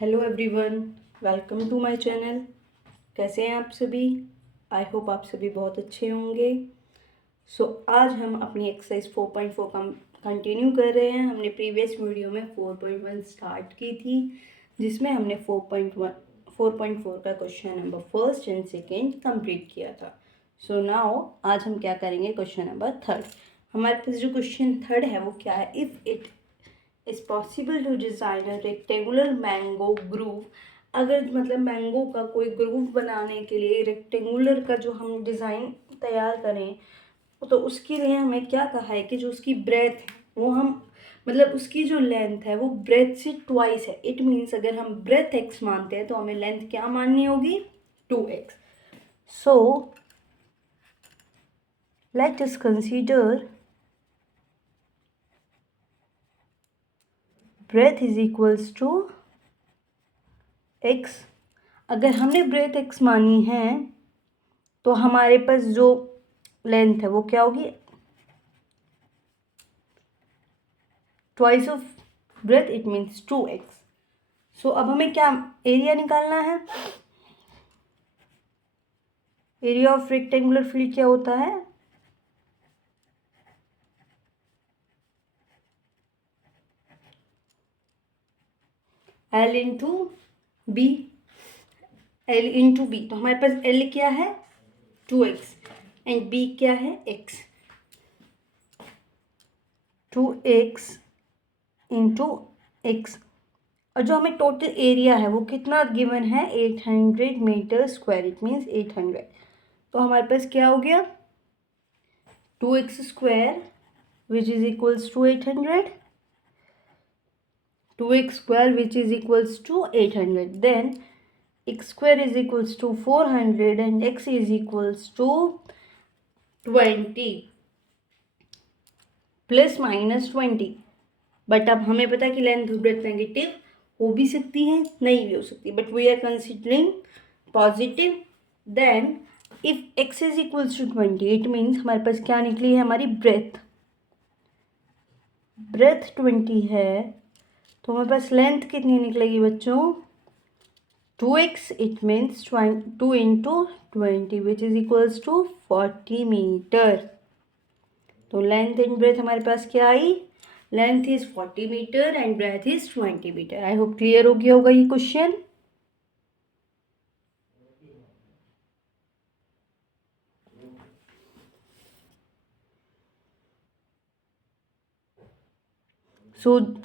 Hello everyone, welcome to my channel. कैसे हैं आप सभी? आई होप आप सभी बहुत अच्छे होंगे। आज हम अपनी एक्सरसाइज 4.4 का कंटिन्यू कर रहे हैं। हमने प्रीवियस वीडियो में 4.1 स्टार्ट की थी, जिसमें हमने 4.4 का question number first and second complete किया था। नाउ आज हम क्या करेंगे, क्वेश्चन नंबर थर्ड। हमारे पास जो क्वेश्चन थर्ड है वो क्या है, if it is possible to design a rectangular mango grove. अगर मतलब मैंगो का कोई ग्रूव बनाने के लिए रेक्टेंगुलर का जो हम डिज़ाइन तैयार करें, तो उसके लिए हमें क्या कहा है कि जो उसकी ब्रेथ है वो हम मतलब उसकी जो लेंथ है वो ब्रेथ से ट्वाइस है। इट मीन्स अगर हम ब्रेथ एक्स मानते हैं तो हमें लेंथ क्या माननी होगी, 2x। So let us consider breadth is equals to x। अगर हमने ब्रेथ x मानी है तो हमारे पास जो लेंथ है वो क्या होगी, twice of breadth, it means 2x। अब हमें क्या एरिया निकालना है। एरिया ऑफ रेक्टेंगुलर फील्ड क्या होता है, L into B. L into B, तो हमारे पास L क्या है 2x एंड B क्या है x। 2x इंटू x, और जो हमें टोटल एरिया है वो कितना गिवन है, 800 मीटर स्क्वायर, इट मीन्स 800। तो हमारे पास क्या हो गया, 2x square which is equals to 800, 2x square which is equals to 800, then x square is equals to 400 and x is equals to 20 plus minus 20। But अब हमें पता है कि लेंथ ऑफ ब्रेथ नेगेटिव हो भी सकती है, नहीं भी हो सकती, but we are considering positive. Then if x is equals to 20, it means हमारे पास क्या निकली है, हमारी ब्रेथ 20 है, तो हमारे पास लेंथ कितनी निकलेगी बच्चों, 2x, it means 2 into 20 which is equals to 40 metre. तो लेंथ एंड ब्रेथ हमारे पास क्या आई, length is 40 metre and breadth is 20 metre. I hope clear हो गया होगा ये क्वेश्चन।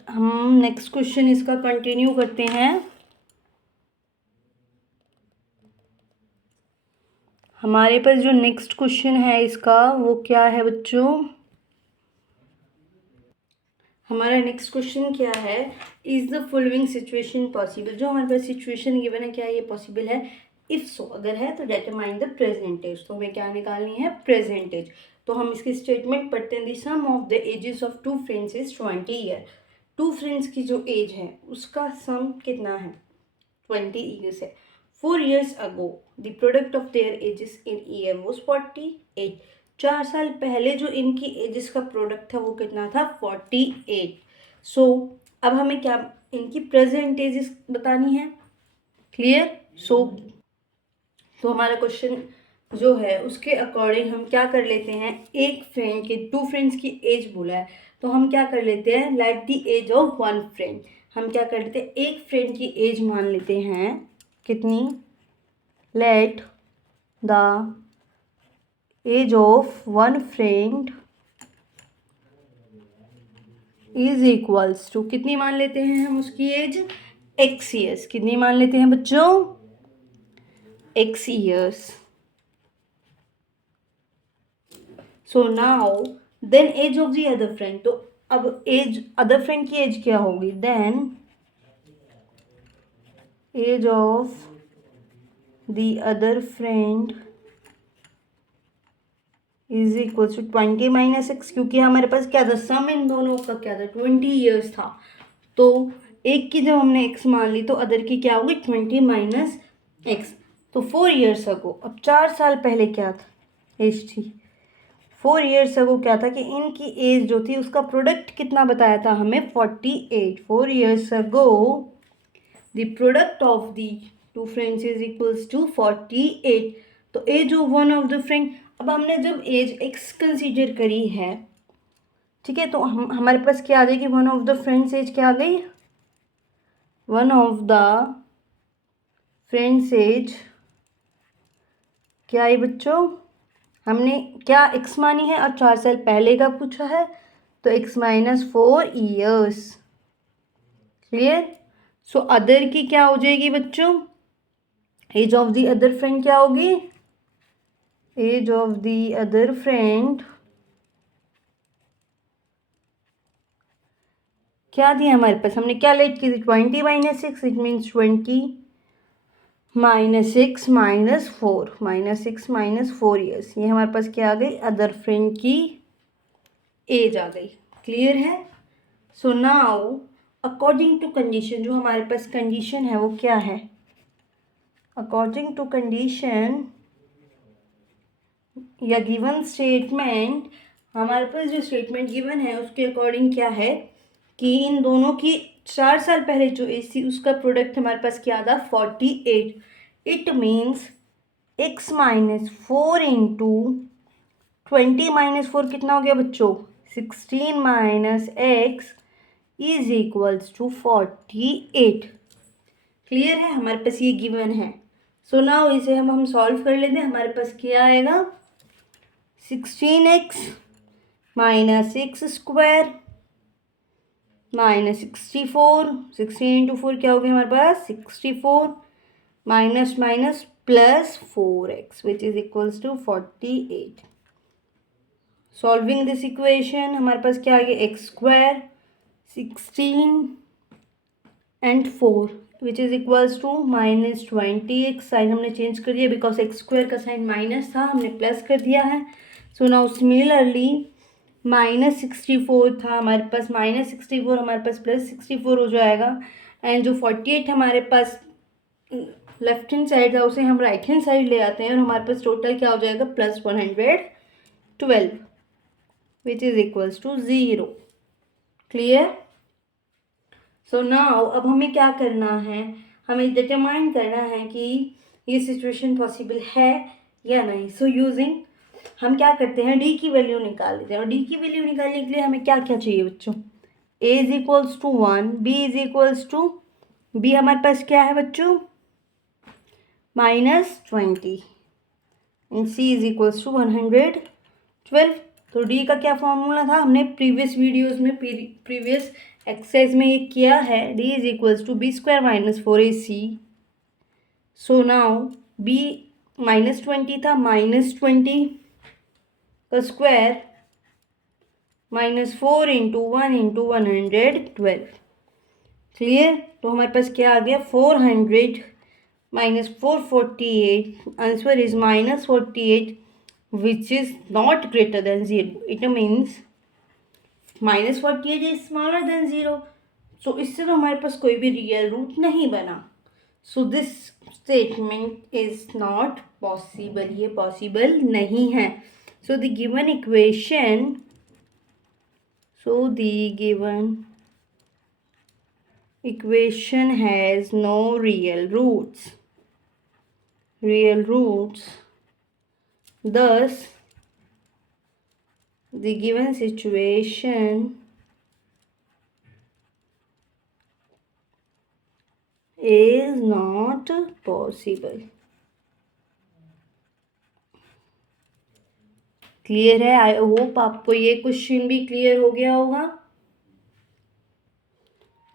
हम नेक्स्ट क्वेश्चन इसका कंटिन्यू करते हैं। हमारे पास जो नेक्स्ट क्वेश्चन है इसका वो क्या है बच्चों, हमारा नेक्स्ट क्वेश्चन क्या है, is the following situation possible. जो हमारे पास सिचुएशन गिवन है क्या ये पॉसिबल है, इफ सो अगर है तो डिटरमाइन द प्रेजेंटेज। तो हमें क्या निकालनी है, प्रेजेंटेज। तो हम इसकी स्टेटमेंट पढ़ते हैं, the sum of the ages of two friends is 20 year. Two friends की जो एज है उसका सम कितना है, 20 ईयर्स है। 4 years ago the product of their ages in year was 48। 4 साल पहले जो इनकी एजेस का प्रोडक्ट था वो कितना था, 48। अब हमें क्या इनकी प्रेजेंट एजेस बतानी है, क्लियर। तो हमारा क्वेश्चन जो है उसके अकॉर्डिंग हम क्या कर लेते हैं, एक फ्रेंड के, टू फ्रेंड्स की एज बोला है तो हम क्या कर लेते हैं, let the age of one friend. हम क्या कर लेते हैं, एक फ्रेंड की एज मान लेते हैं, कितनी, let the age of one friend is equals to, कितनी मान लेते हैं हम उसकी एज, x ईयर्स। कितनी मान लेते हैं बच्चों, x years. So now then age of the other friend, तो अब एज अदर फ्रेंड की एज क्या होगी, then age of the other friend is equal to 20 minus x, क्योंकि हमारे पास क्या था, सम इन दोनों का क्या था, 20 ईयर्स था। तो एक की जब हमने एक्स मान ली तो अदर की क्या होगी, 20 माइनस एक्स। तो 4 ईयर्स अगो, अब 4 साल पहले क्या था, एज थी। 4 ईयर्स अगो क्या था कि इनकी एज जो थी उसका प्रोडक्ट कितना बताया था हमें, 48। 4 years ago the product of the two friends is equals to 48। तो age of one of the friend, अब हमने जब एज एक्स कंसीडर करी है, ठीक है, तो हमारे पास क्या आ जाएगी, one of the friends age क्या आ गई, one of the friends age क्या है बच्चों, हमने क्या एक्स मानी है और 4 साल पहले का पूछा है, तो x -4 years. Clear. So other की क्या हो जाएगी बच्चों, age of the other friend क्या होगी, age of the other friend क्या दिया हमारे पास, हमने क्या लेट की थी, 20 - 6, इट मीन्स 20 - 6 - 4, -6 - 4 ईयर्स। ये हमारे पास क्या आ गई, अदर फ्रेंड की एज आ गई। क्लियर है। So now according to condition, जो हमारे पास कंडीशन है वो क्या है, अकॉर्डिंग टू कंडीशन या गिवन स्टेटमेंट, हमारे पास जो स्टेटमेंट गिवन है उसके अकॉर्डिंग क्या है कि इन दोनों की 4 साल पहले जो एज थी उसका प्रोडक्ट हमारे पास क्या था, 48। इट मीन्स x -4 इंटू 20 - 4 कितना हो गया बच्चों, 16 - x is equals to 48। Clear है, हमारे पास ये गिवन है। सो नाउ इसे हम सॉल्व कर लेते हैं। हमारे पास क्या आएगा, 16x - x स्क्वायर -64, 16 इंटू 4 क्या हो गया हमारे पास, 64 minus minus plus 4x which is equals to 48। Solving this equation हमारे पास क्या आ गया, x square 16 and 4 which is equals to -20। Sign हमने चेंज कर दिया बिकॉज एक्स स्क्वायर का साइन माइनस था, हमने प्लस कर दिया है। सो नाउ सिमिलरली -64 था हमारे पास, -64 हमारे पास +64 हो जाएगा। एंड जो 48 हमारे पास लेफ्ट हैंड साइड था उसे हम राइट हैंड साइड ले आते हैं और हमारे पास टोटल क्या हो जाएगा, +112 which is equals to 0। Clear. So now अब हमें क्या करना है, हमें डिटरमाइन करना है कि ये सिचुएशन पॉसिबल है या नहीं। सो यूजिंग हम क्या करते हैं, डी की वैल्यू निकाल लेते हैं। और डी की वैल्यू निकालने के लिए हमें क्या क्या चाहिए बच्चों, a is equals to 1, b is equals to, b हमारे पास क्या है बच्चों, -20 and c is equals to 112। तो डी का क्या फॉर्मूला था, हमने प्रीवियस वीडियोस में प्रीवियस एक्सरसाइज में ये किया है, d is equals to b square -4ac। So now b -20 था, -20 का स्क्वायर -4 इंटू 1 इंटू 112। क्लियर। तो हमारे पास क्या आ गया, 400 -448, answer is -48 which is not greater than 0. It means -48 is smaller than 0. So इससे तो हमारे पास कोई भी रियल रूट नहीं बना। So this statement is not possible, ये पॉसिबल नहीं है। So the given equation, has no real roots. Thus the given situation is not possible. Clear है, आई होप आपको ये क्वेश्चन भी क्लियर हो गया होगा।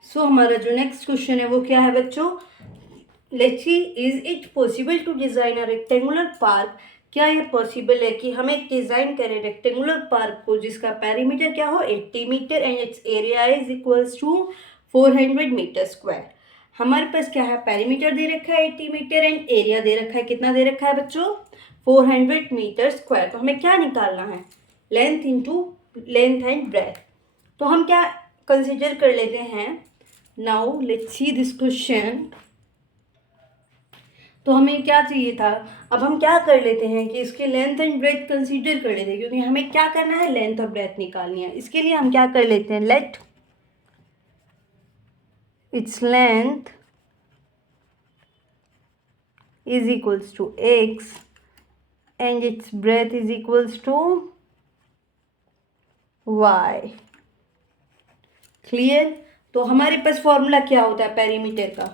सो हमारा जो नेक्स्ट क्वेश्चन है वो क्या है बच्चों, let's see, is it possible to design a rectangular park, क्या ये पॉसिबल है कि हम एक डिजाइन करें रेक्टेंगुलर पार्क को जिसका पेरीमीटर क्या हो 80 metre and its area is equals to 400 metre square. हमारे पास क्या है, पेरीमीटर दे रखा है 80 मीटर एंड एरिया दे रखा है, कितना दे रखा है बच्चों, 400 मीटर स्क्वायर। तो हमें क्या निकालना है, length into length and breadth. तो हम क्या कंसिडर कर लेते हैं, now let's see this question. तो हमें क्या चाहिए था, अब हम क्या कर लेते हैं कि इसके लेंथ एंड ब्रेथ कंसीडर कर लेते हैं, क्योंकि हमें क्या करना है, लेंथ और ब्रेथ निकालनी है। इसके लिए हम क्या कर लेते हैं, let its length is equals to x and its breadth is equals to y. Clear? तो हमारे पास फॉर्मूला क्या होता है पेरीमीटर का?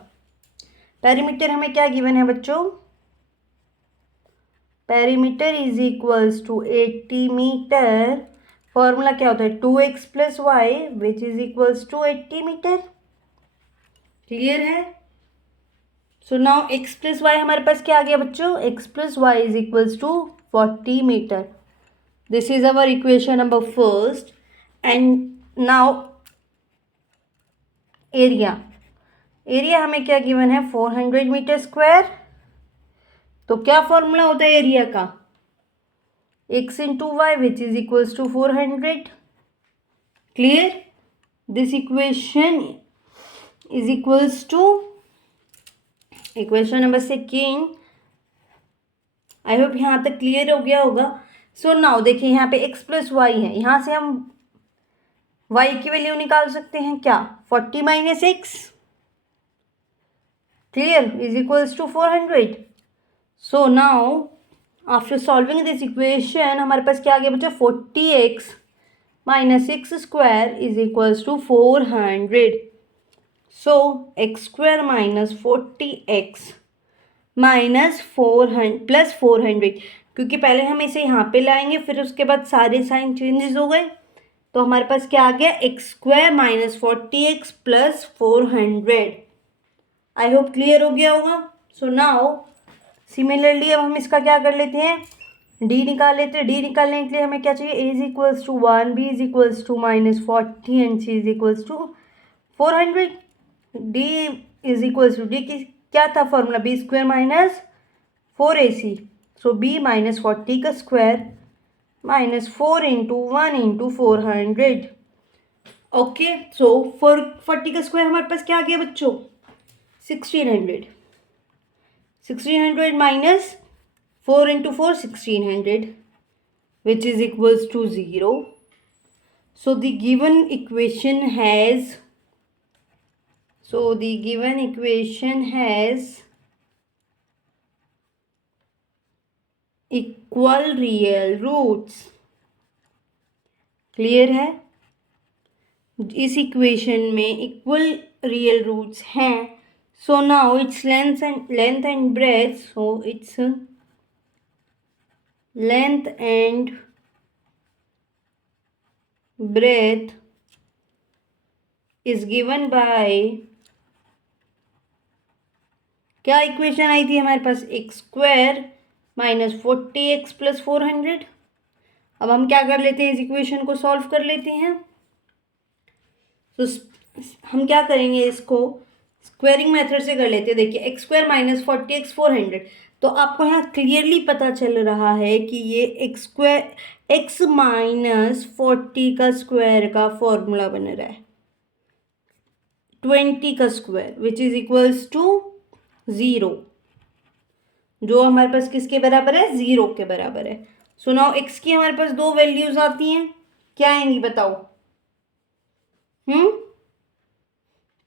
पेरीमीटर हमें क्या गिवन है बच्चों? Perimeter is equals to 80 metre. Formula क्या होता है? 2x plus y which is equals to 80 metre. Clear है? So now x plus y हमारे पास क्या आ गया बच्चों? x plus y is equals to 40 metre. This is our equation number first. And now area हमें क्या गिवन है? 400 मीटर स्क्वायर. तो क्या फॉर्मूला होता है एरिया का? x into Y which is equals to 400. Clear? This equation is equals to equation number second. I hope यहाँ तक क्लियर हो गया होगा. सो नाउ देखिए यहाँ पे x प्लस वाई है. यहाँ से हम y की वैल्यू निकाल सकते हैं क्या? 40 minus x. Clear? Is equals to 400. So now after solving this equation हमारे पास क्या आ गया बच्चा? 40x minus x square is equals to 400. So x square minus 40x minus 400 plus 400. क्योंकि पहले हम इसे यहाँ पे लाएंगे फिर उसके बाद सारे साइन चेंजेस हो गए. तो हमारे पास क्या आ गया? X square minus 40x plus 400. आई होप क्लियर हो गया होगा. सो नाउ सिमिलरली अब हम इसका क्या कर लेते हैं? डी निकाल लेते हैं. डी निकालने के लिए हमें क्या चाहिए? A is equals to 1, b is equals to minus 40 and c is equals to 400. D is equals to d की क्या था formula? B square minus 4ac. So b minus 40 का square minus 4 into 1 into 400. Okay. So 40 का square हमारे पास क्या आ गया बच्चों? 1600. 1600 minus 4 into 4 1600 which is equals to 0. So the given equation has equal real roots. Clear है? इस इक्वेशन में इक्वल रियल रूट्स हैं. So now its length and breadth. So its length and breadth is given by क्या equation आई थी हमारे पास? X square minus 40x plus 400. अब हम क्या कर लेते हैं? इस इक्वेशन को सॉल्व कर लेते हैं. तो हम क्या करेंगे? इसको स्क्वायरिंग मेथड से कर लेते हैं. देखिए एक्स स्क्वायर माइनस 40x 400. तो आपको यहाँ क्लियरली पता चल रहा है कि ये एक्स स्क्वायर एक्स माइनस 40 का स्क्वायर का फॉर्मूला बन रहा है 20 का square which is equals to 0. जो हमारे पास किसके बराबर है? 0 के बराबर है. सो नाउ एक्स की हमारे पास दो वैल्यूज आती हैं. क्या आएंगी बताओ?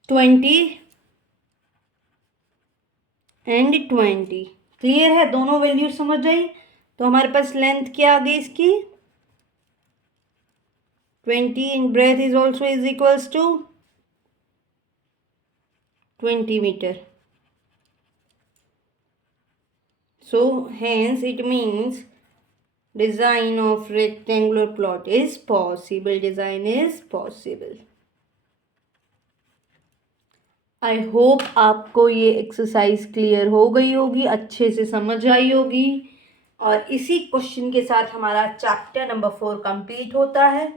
20 एंड 20. क्लियर है? दोनों वैल्यू समझ आई. तो हमारे पास लेंथ क्या आ गई इसकी? 20 and breadth is also is equals to 20 metre. So hence it means design of rectangular plot is possible. Design is possible. I hope आपको ये एक्सरसाइज क्लियर हो गई होगी, अच्छे से समझ आई होगी. और इसी क्वेश्चन के साथ हमारा चैप्टर नंबर 4 कंप्लीट होता है.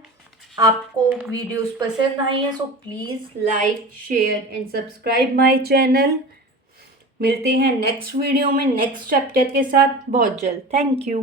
आपको वीडियोस पसंद आई हैं so please like share and subscribe my channel. मिलते हैं नेक्स्ट वीडियो में नेक्स्ट चैप्टर के साथ बहुत जल्द. Thank you.